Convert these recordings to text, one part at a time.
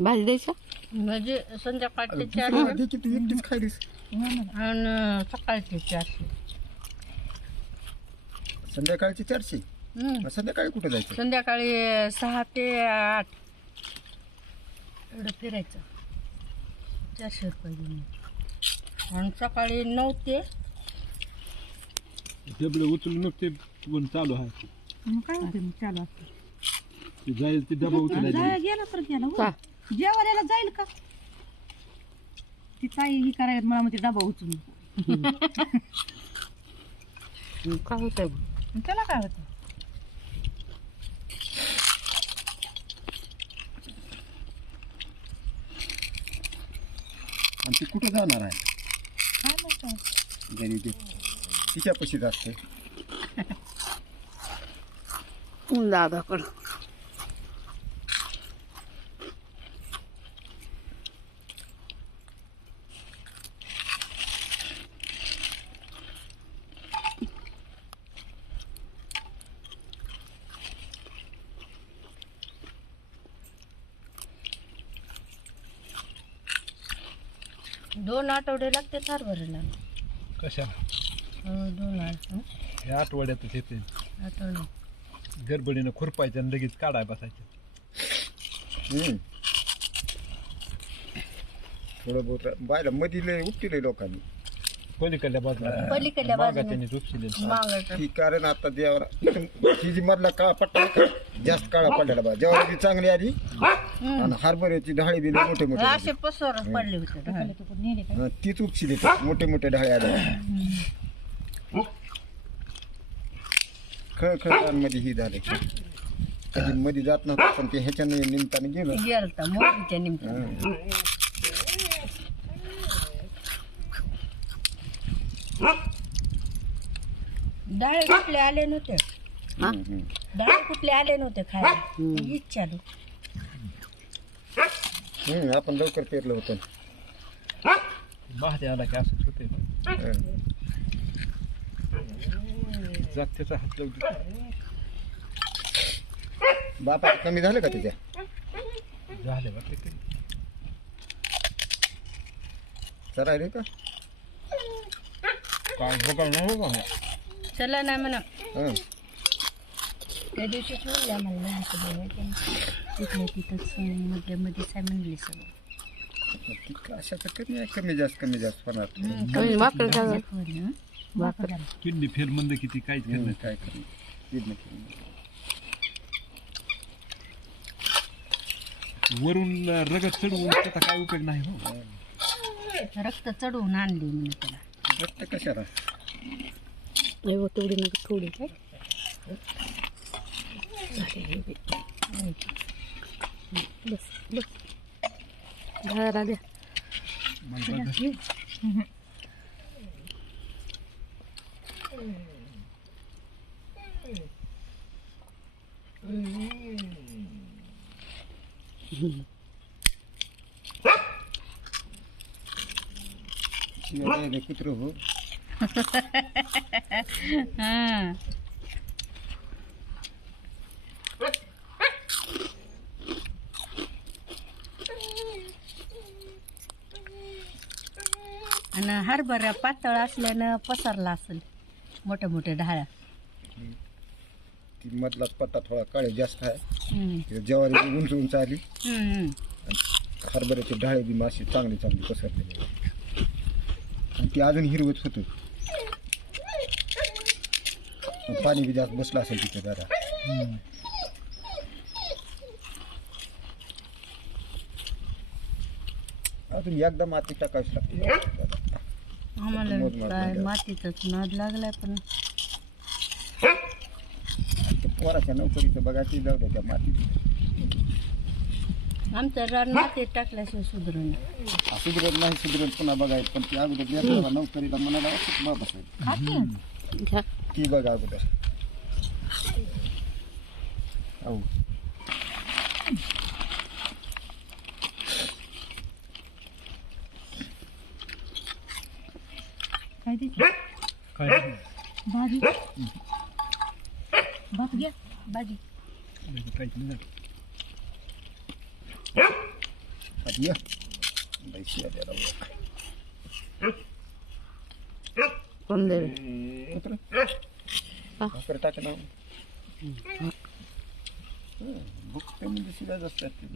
भाजी द्यायचा म्हणजे संध्याकाळचे दुसऱ्याला 400 दे की तू एकटीच खायलीस. आणि सकाळचे 400. संध्याकाळची 400. हम्म. संध्याकाळी कुठे जायचं? संध्याकाळी 6 ते 8 एवढं फिरायचं 400 रुपये घेऊन. आणि सकाळी 9 ते डबडे उचलून मग ते पण चालू आहे मग काय होते मग चालू असतं. ते जाईल ते डबा उचलायचा जाय गेला तर गेला हो. का? जेवायला जाईल का ती ताई ही करायला मला म्हणते डबा उचलून काय होतंय त्याला काय होतं. आणि ती कुठं जाणार आहे? काय म्हणतो घरी ते तिच्यापाशीच असते. दादाकडं दोन आठवडे लागते हरभऱ्याला. कशाला 2 आठवडे. हे आठवड्यातच येते गडबडीनं खुरपायचं आणि लगेच काढाय बसायचं. थोडं बहुत बायला मध्ये लय उपटिले लोकांनी. पलीकडल्या बाजूला पलीकडल्या बाजूला त्यांनी झोपशिले मागायचं. ती कारण आता देवाला ही जी मधला काळा पट्टा आहे का, जास्त काळा पडलेला बा. जेव्हा चांगली आली आणि हरभऱ्याची ढाळी बी लय मोठे मोठे असे पसर पडले होते. नेले तीच उपशिली मोठे मोठे ढाळे आले. मध्ये ही झाले कधी मध्ये जात नव्हतं पण ते ह्याच्याने निमित्ताने गेलं. गेलता मोठीच्या निमित्तानं. डाळे कुठले आले नव्हते. डाळे कुठले आले नव्हते खायला. हीच चालू. आपण लवकर पेरलं होतं. महाते आला की असंच होते जात त्याचा हात लावतो. बापा कमी झालं का त्याच्या? झाले बा ते चला रे का काय बघा नाही बघा चला नाही म्हणा. हं. त्या दिवशी ठेवल्या मला तिथल्या तिथंच मध्ये काय म्हणले सगळं. अशाचं कमी जास्त होणार. कमी भाकर खायला. भाकर किडनी फेल म्हणलं किती काहीच करणार. काय करणार वरून रगत चढवून त्याचा काय उपयोग नाही हो. रक्त चढवून आणली म्हणे त्याला. रक्त कशाला? तेवढी नका थोडी काय बस बस घराला द्या. कुत्र हो. हा आणि हरभरा पातळ असल्यानं पसरला असेल मोठ्या मोठ्या ढाळ्या. ती मधला पट्टा थोडा काळे जास्त आहे. हम्म. ज्वारी बी उंच उंच आली. हम्म. हरभऱ्याचे ढाळे बी मासे चांगली पसरलेले आणि ती अजून हिरवत होतं. पाणी बी जास्त बसलं असेल तिथे जरा. अजून एकदा माती टाकावीच लागते. आम्हाला काय मातीचाच नाद लागलाय पण पोराच्या नोकरीचं बघायची जाऊ द्या त्या मातीत. आमचं रान मातीत टाकल्याशिवाय सुधरून सुधरत पुन्हा बघायचं पण ती अगोदर नोकरीला म्हणाला बसायचं घ्या. ती बघा अगोदर. हो काय द्यायचं काय भाजी भात घ्या भाजी काहीच नाही. आधी ये. बाई शियाला बघ. कोण दे कुत्रं? भाकर टाका ना. भूक म्हणजे शिराज असतात ते.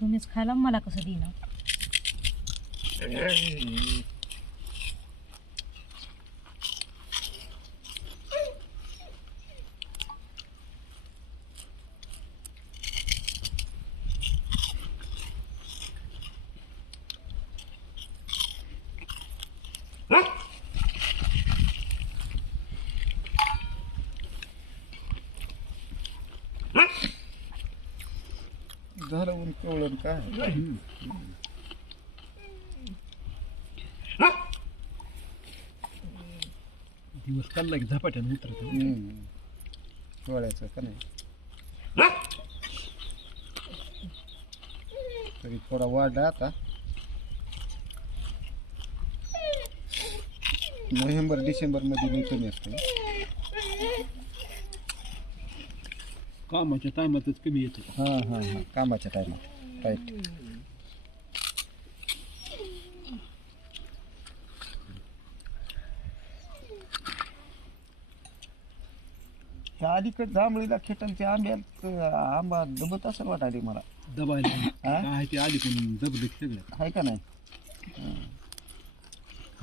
तुम्हीच खायला मला कसं देणार. झालं ऊन कवळण काय दिवस काढला की झपाट्यानं उतरत कवळ्याचं का नाही तरी थोडा वाढला आता. नोव्हेंबर डिसेंबर मध्ये लई कमी असतो. कामाच्या टायमातच कमी येतो. हां कामाच्या टायमात राईट. ह्या अलीकडे जांभळीला खेटांचे आंब्यात आंबा दबत असं वाटायले मला. दबायला हा? काय ते आधी पण दबले सगळं आहे का नाही?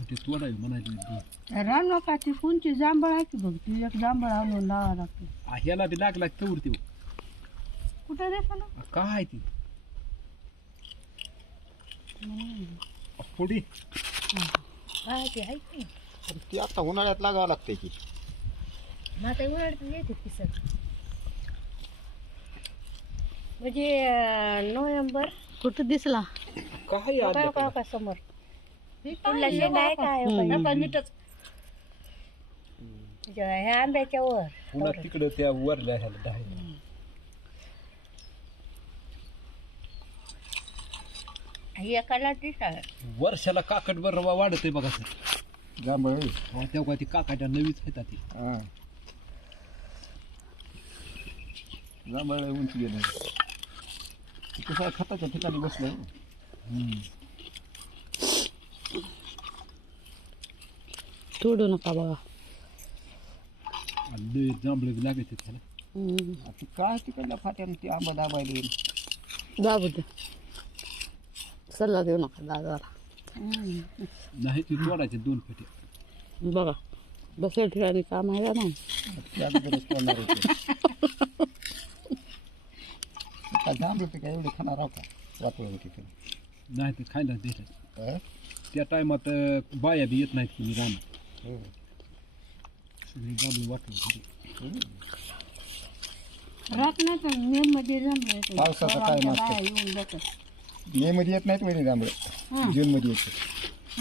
ते तोडायला म्हणायचे. रान नका ती कोणची जांभळ आहे की बघ ती एक जांभळ आणून लावा लागते. ह्याला बी लागला चौर ते कुठं रे पण काय ती फोडी काय ते आहे की पण ती आता उन्हाळ्यात लागावं लागते की. मग आता उन्हाळ्यात येते पिसत म्हणजे नोव्हेंबर कुठं दिसला काय काय काय काय समोर पुढला शेंडा आहे काय नीटच ह्या आंब्याच्या वर पुन्हा तिकडं त्या वरल्या ह्याला डायला एकाला दिसा वर्षाला काकड बर वाढत आहे बघा सर. जांभळ तेव्हा ती काकाच्या नवीच येतात ती. हां जांभळ लय उंच गेलं. कसं खताच्या ठिकाणी बसलं. तोडू नका बघा. आणि जांभळे बी लागत त्याला. आता काय तिकडल्या फाट्यानं ते आंबा दाबायला येईल. दाबू दे. सल्ला देऊ नका दादाला. नाही ती तोडायचे 2 पेटे. बघा बसेल ठिकाणी काम आहे ना. त्याच गरज करणार होते. आता जांभळ ते काय एवढे खाणार आहो का वाटलं तिथे. नाही ते खायला देतात. हं? त्या टायमात बाया बी येत नाहीत तुम्ही राहणार. हो. सगळी जांभळी वाटून राहत नाही तर मे मध्ये जांभळ पावसाचा टाइम असतो. येऊन जातात मे मध्ये येत नाहीत वहिनी जांभळ. जून मध्ये येते.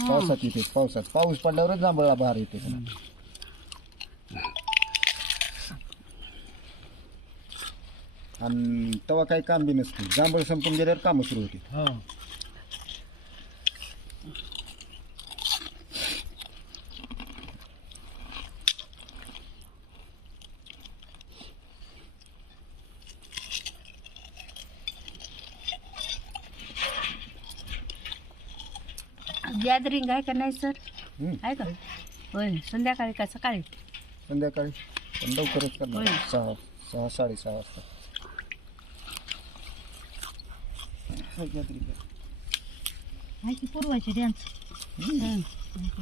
पावसात येते. पावसात पाऊस पडल्यावरच जांभळा बहार येते. आणि तेव्हा काही काम बी नसते. जांभळ संपून गेल्यावर कामं सुरू होते. हां गॅदरिंग आहे का नाही सर हं. आहे का होय संध्याकाळी का सकाळी संध्याकाळी पण लवकरच करणार. होय. 6 6:30 वाजता. आहे की पूर्वाची डान्स.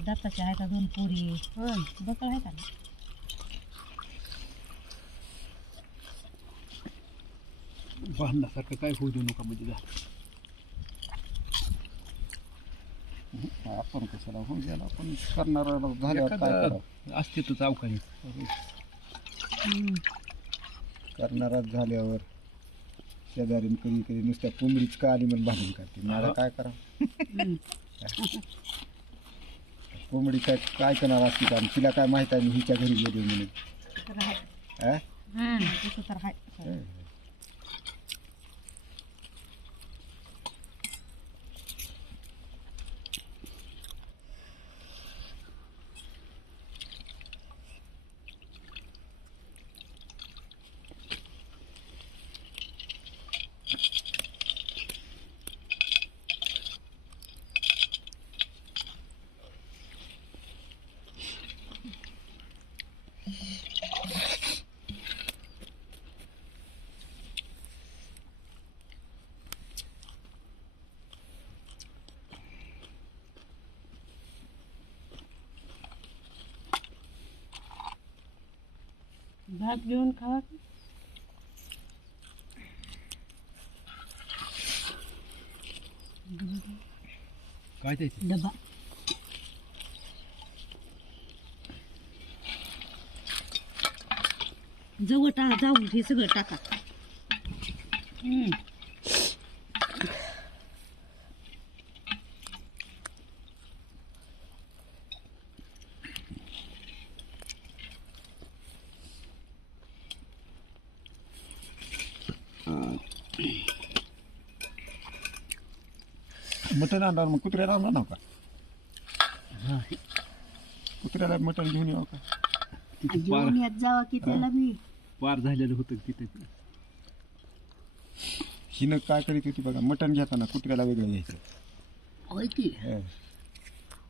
दत्ताचे आहे का 2 पोरी. बकळ आहे का बांधण्यासारखं काय होऊ देऊ नका म्हणजे झालं. आपण कशाला होऊन गेला. आपण करणार झाल्यावर काय करावं. असते तर अवकाळी करणाराच झाल्यावर शेजारीन कधी कधी नुसत्या कोंबडीच का आली म्हणून बांधून काढते. मला काय करावं. कोंबडी काय काय करणार असते का. तिला काय माहित आहे मी हिच्या घरी गेले म्हणून. हा? तसं तर आहे. भात घेऊन खावा काय ते डबा. जवळ जाऊन हे सगळं टाका. मटण आणणार मग कुत्र्याला आणणार ना का कुत्र्याला मटण घेऊन यावं का घेऊन येत जावा की त्याला मी. पार झालेलं होतं तिथे. हिनं काय करीत होती बघा मटण घेताना कुत्र्याला वेगळं घ्यायचं होय की हं.